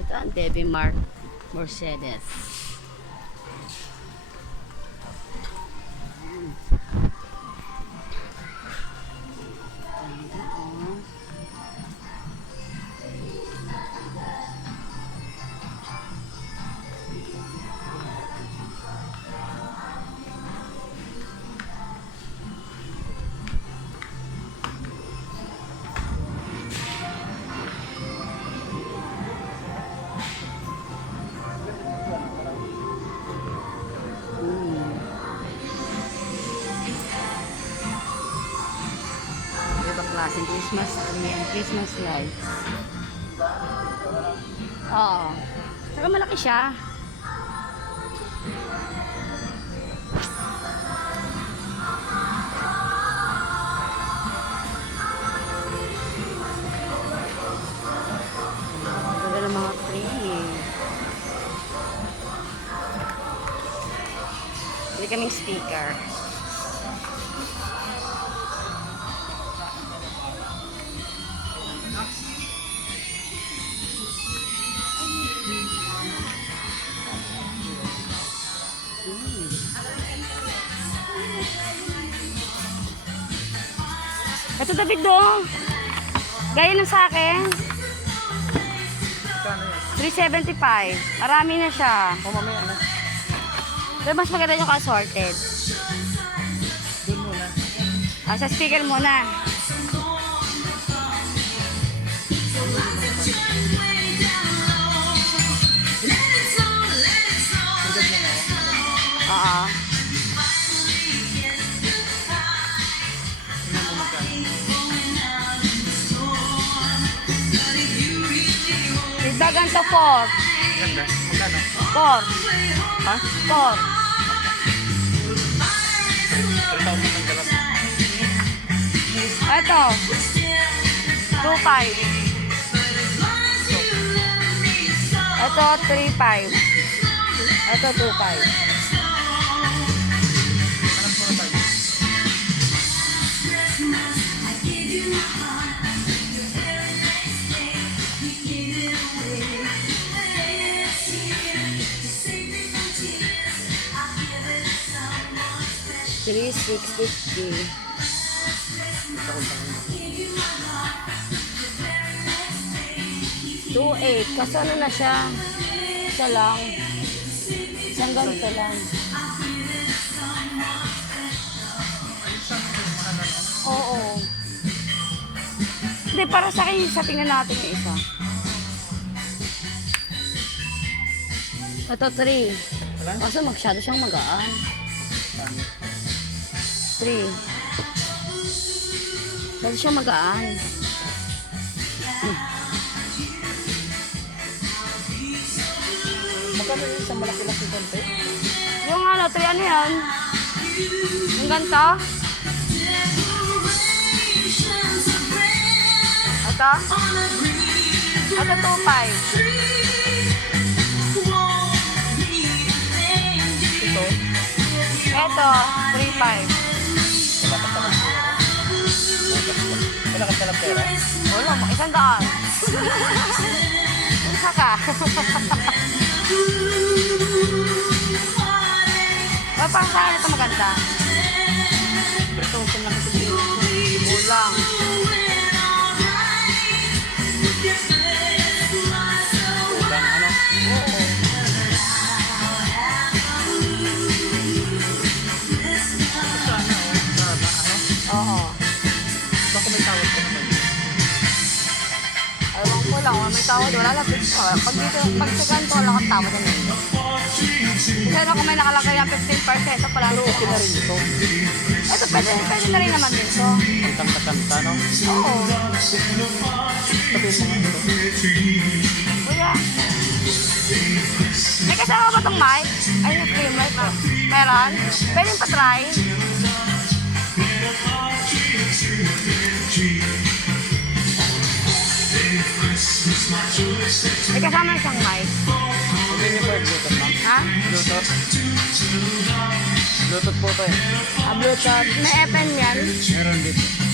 Ito ang Debbie Mark Mercedes. Klaseng Christmas tree and Christmas lights. Oo. Saka malaki siya. Ganda ng mga tree. Pwede kaming speaker. Ito David dong. Gaya ng sa akin. 375. Marami na siya. O mamaya na. Pero mas maganda yung assorted. Doon muna. Sa speaker muna. Oo. Dagan to 4. Ganda. Magkano? 4. Ha? 4. 3,000 ang galap. Ito. 2.5. Ito 3.5. Ito 2.5. Hanap muna tayo. $3,650. 2.8. Kasi ano na siya? Isa lang. Isang ganito lang. Oo. Hindi, para sa akin, sa tingnan natin yung isa. Ito, 3. Wala? Kaso masyado siyang magaan. 3. Masyado siyang magaan. Magkano yung isang malaki-laki konti? Yung ano, 3 ano yan? Yung ganito? Ito? Ito 2.5. Ito? Ito, 3.5. Wala ka talang pera? Wala, isang daan. Isa ka. Parang sa akin ito maganda. 3,000 lang ito. Kulang. Kulang ano? Oo. Sana o. Sana ano? Oo. Baka may tawad ka naman. Ewan ko lang, may tawad, wala lang. Pag dito, pag sa ganito, wala kang tawad na nito. Kasi kung may nakalagay ng 15%, pala Pero okay na rin ito. ito, pwede na rin naman din to. Kanta-kanta, no? Oo. Sabihin mo nga ito. Kuya. May kasama ba itong mic? Ay, yung mic. Meron? Pwede pa-try? May kasama siyang mic. Hindi niyo pa yung Bluetooth, ma'am? Ha? Bluetooth? Bluetooth po ito eh. Bluetooth. May FM yan. Meron dito.